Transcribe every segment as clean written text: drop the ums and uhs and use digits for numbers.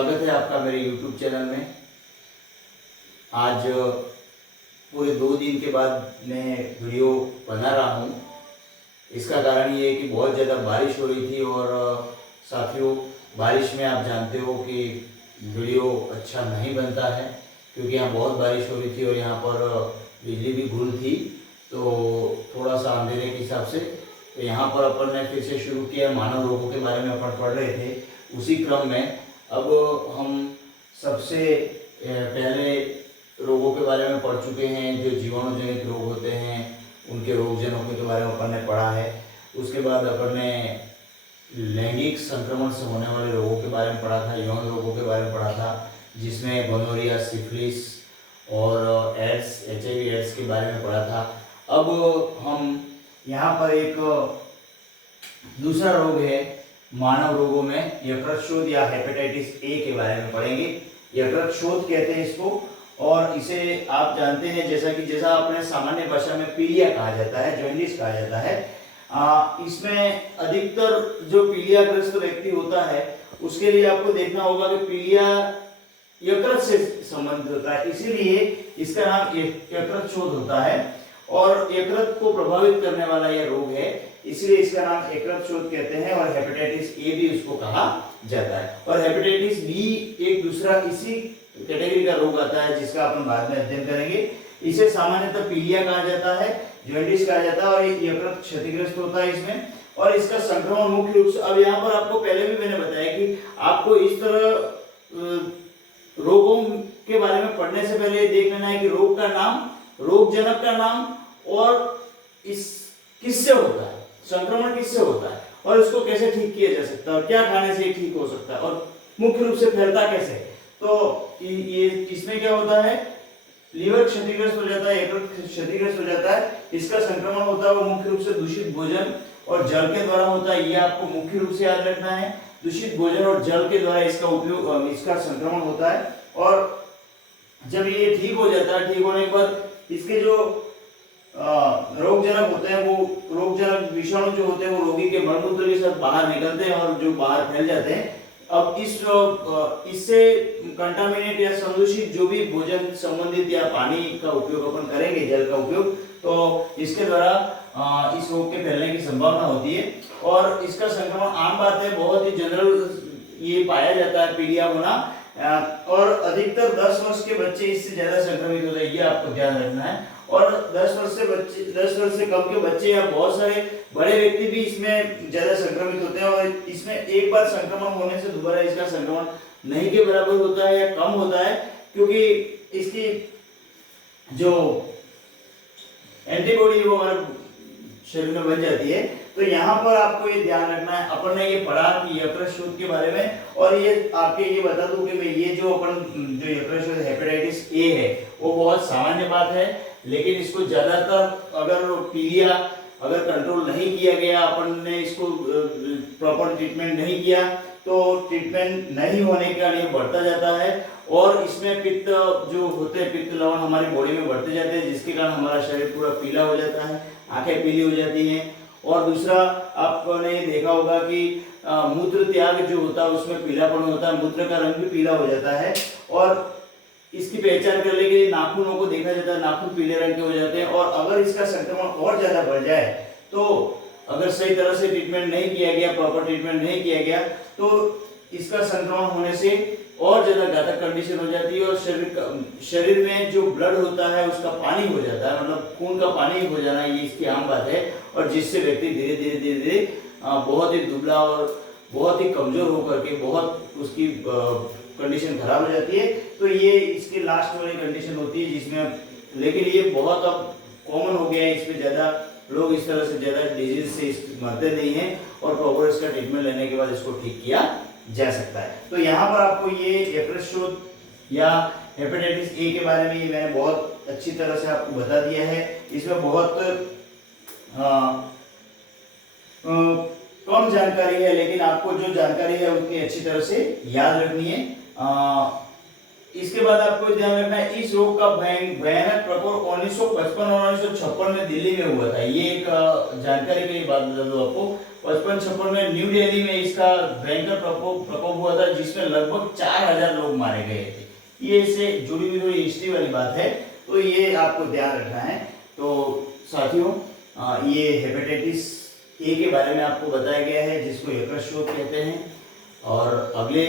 स्वागत है आपका मेरे YouTube चैनल में। आज पूरे 2 दिन के बाद मैं वीडियो बना रहा हूँ। इसका कारण ये है कि बहुत ज़्यादा बारिश हो रही थी और साथियों, बारिश में आप जानते हो कि वीडियो अच्छा नहीं बनता है, क्योंकि यहाँ बहुत बारिश हो रही थी और यहाँ पर बिजली भी गुल थी, तो थोड़ा सा अंधेरे के हिसाब से तो यहाँ पर अपन ने फिर से शुरू किया। मानव रोगों के बारे में अपन पढ़ रहे थे, उसी क्रम में अब हम सबसे पहले रोगों के बारे में पढ़ चुके हैं। जो जीवाणु जनित रोग होते हैं उनके रोग जनकों के बारे में अपन ने पढ़ा है। उसके बाद अपन ने लैंगिक संक्रमण से होने वाले रोगों के बारे में पढ़ा था, यौन रोगों के बारे में पढ़ा था, जिसमें गोनोरिया, सिफिलिस और एड्स, HIV एड्स के बारे में पढ़ा था। अब हम यहाँ पर एक दूसरा रोग है मानव रोगों में, यकृतशोथ या हेपेटाइटिस ए के बारे में पढ़ेंगे। यकृतशोथ कहते हैं इसको, और इसे आप जानते हैं जैसा अपने सामान्य भाषा में पीलिया कहा जाता है, जॉन्डिस कहा जाता है। इसमें अधिकतर जो पीलियाग्रस्त व्यक्ति होता है उसके लिए आपको देखना होगा कि पीलिया यकृत से संबंधित होता है, इसीलिए इसका नाम यकृतशोथ होता है और यकृत को प्रभावित करने वाला यह रोग है, इसलिए इसका नाम यकृतशोथ कहते हैं। और हेपेटाइटिस ए भी उसको कहा जाता है। और हेपेटाइटिस बी एक दूसरा इसी कैटेगरी का रोग आता है, जिसका अपन बाद में अध्ययन करेंगे। इसे सामान्यतः पीलिया कहा जाता है, जॉन्डिस कहा जाता है और यकृत क्षतिग्रस्त होता है इसमें। और इसका संक्रमण मुख्य रूप से, अब यहाँ पर आपको पहले भी मैंने बताया कि आपको इस तरह रोगों के बारे में पढ़ने से पहले देख लेना है कि रोग का नाम, रोग जनक का नाम और इस किससे होता है, संक्रमण किससे होता है और उसको कैसे ठीक किया जा सकता है और क्या खाने से ठीक हो सकता है और मुख्य रूप से फैलता कैसे। तो ये इसमें क्या होता है, लीवर क्षतिग्रस्त हो जाता है, यकृत क्षतिग्रस्त हो जाता है। इसका संक्रमण होता है वो मुख्य रूप से दूषित भोजन और जल के द्वारा होता है, ये आपको मुख्य रूप से याद रखना है। दूषित भोजन और जल के द्वारा इसका संक्रमण होता है। और जब ये ठीक हो जाता है, ठीक होने के बाद इसके जो रोगजनक होते हैं, वो रोगजनक विषाणु जो होते हैं वो रोगी के मलमूत्र के साथ बाहर निकलते हैं और जो बाहर फैल जाते हैं। अब इससे कंटामिनेट या संदूषित जो भी भोजन संबंधित या पानी का उपयोग अपन करेंगे, जल का उपयोग, तो इसके द्वारा इस रोग के फैलने की संभावना होती है। और इसका संक्रमण आम बात है, बहुत ही जनरल ये पाया जाता है पीलिया होना, और अधिकतर 10 वर्ष के बच्चे इससे ज्यादा संक्रमित होते हैं, ये आपको ध्यान रखना है। और 10 वर्ष से कम के बच्चे या बहुत सारे बड़े व्यक्ति भी इसमें ज्यादा संक्रमित होते हैं। और इसमें एक बार संक्रमण होने से दोबारा इसका संक्रमण नहीं के बराबर होता है या कम होता है, क्योंकि इसकी जो एंटीबॉडी वो हमारे शरीर में बन जाती है। तो यहाँ पर आपको ये ध्यान रखना है, अपन ने ये पढ़ा कि यकृतशोथ के बारे में, और ये आपके ये बता दूं कि ये जो यकृतशोथ हेपेटाइटिस ए है वो बहुत सामान्य बात है, लेकिन इसको ज्यादातर अगर पीलिया अगर कंट्रोल नहीं किया गया, अपन ने इसको प्रॉपर ट्रीटमेंट नहीं किया, तो ट्रीटमेंट नहीं होने के कारण ये बढ़ता जाता है और इसमें पित्त जो होते हैं, पित्त लवण हमारी बॉडी में बढ़ते जाते हैं, जिसके कारण हमारा शरीर पूरा पीला हो जाता है, आंखें पीली हो जाती हैं। और दूसरा आपने देखा होगा कि मूत्र त्याग जो होता है उसमें पीलापन होता है, मूत्र का रंग भी पीला हो जाता है। और इसकी पहचान करने के लिए नाखूनों को देखा जाता है, नाखून पीले रंग के हो जाते हैं। और अगर इसका संक्रमण और ज्यादा बढ़ जाए, तो अगर सही तरह से ट्रीटमेंट नहीं किया गया, प्रॉपर ट्रीटमेंट नहीं किया गया, तो इसका संक्रमण होने से और ज्यादा घातक कंडीशन हो जाती है और शरीर में जो ब्लड होता है उसका पानी हो जाता है, मतलब खून का पानी हो जाना, ये इसकी आम बात है। और जिससे व्यक्ति धीरे धीरे बहुत ही दुबला और बहुत ही कमजोर होकर के बहुत उसकी कंडीशन खराब हो जाती है। तो ये इसकी लास्ट वाली कंडीशन होती है जिसमें, लेकिन ये बहुत अब कॉमन हो गया है, इसमें ज्यादा लोग इस तरह से ज्यादा डिजीज से मरते नहीं हैं और प्रॉपर इसका ट्रीटमेंट लेने के बाद इसको ठीक किया जा सकता है। तो यहाँ पर आपको ये यकृतशोथ या हेपेटाइटिस ए के बारे में मैंने बहुत अच्छी तरह से आपको बता दिया है। इसमें बहुत कम जानकारी है, लेकिन आपको जो जानकारी है उतनी अच्छी तरह से याद रखनी है। इसके बाद आपको ध्यान रखना है, इस रोग का भयानक प्रकोप 1955 और 1956 में दिल्ली में हुआ था। ये एक जानकारी के लिए बात बता दूं आपको, 55-56 में न्यू दिल्ली में इसका भयंकर प्रकोप हुआ था, जिसमें लगभग 4000 लोग मारे गए थे। ये इससे जुड़ी हुई थोड़ी हिस्ट्री वाली बात है, तो ये आपको ध्यान रखना है। तो साथियों, ये हेपेटाइटिस ए के बारे में आपको बताया गया है, जिसको यकृत कहते हैं। और अगले,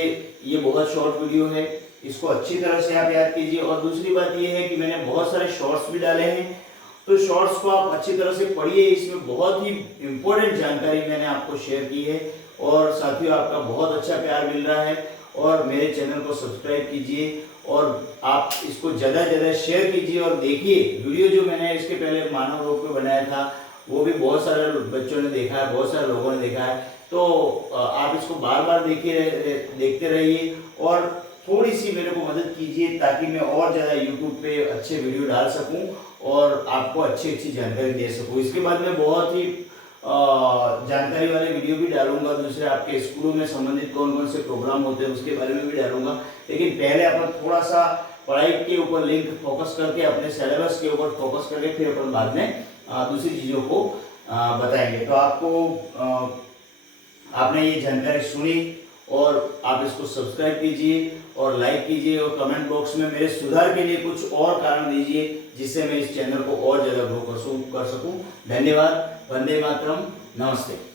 ये बहुत शॉर्ट वीडियो है, इसको अच्छी तरह से आप याद कीजिए। और दूसरी बात ये है कि मैंने बहुत सारे शॉर्ट्स भी डाले हैं, तो शॉर्ट्स को आप अच्छी तरह से पढ़िए। इसमें बहुत ही इम्पोर्टेंट जानकारी मैंने आपको शेयर की है। और साथियों, आपका बहुत अच्छा प्यार मिल रहा है, और मेरे चैनल को सब्सक्राइब कीजिए और आप इसको ज़्यादा से ज़्यादा शेयर कीजिए। और देखिए वीडियो जो मैंने इसके पहले मानव रोग पे बनाया था, वो भी बहुत सारे बच्चों ने देखा है, बहुत सारे लोगों ने देखा है। तो आप इसको बार बार देखते रहिए और थोड़ी सी मेरे को मदद कीजिए, ताकि मैं और ज़्यादा यूट्यूब पे अच्छे वीडियो डाल सकूं और आपको अच्छी अच्छी जानकारी दे सकूं। इसके बाद मैं बहुत ही जानकारी वाले वीडियो भी डालूंगा, दूसरे आपके स्कूलों में संबंधित कौन कौन से प्रोग्राम होते हैं उसके बारे में भी डालूंगा। लेकिन पहले अपन थोड़ा सा पढ़ाई के ऊपर लिंक फोकस करके, अपने सिलेबस के ऊपर फोकस करके, फिर अपन बाद में दूसरी चीज़ों को बताएंगे। तो आपने ये जानकारी सुनी, और आप इसको सब्सक्राइब कीजिए और लाइक कीजिए, और कमेंट बॉक्स में मेरे सुधार के लिए कुछ और कारण दीजिए, जिससे मैं इस चैनल को और ज़्यादा ग्रो कर सकूं। धन्यवाद। वंदे मातरम। नमस्ते।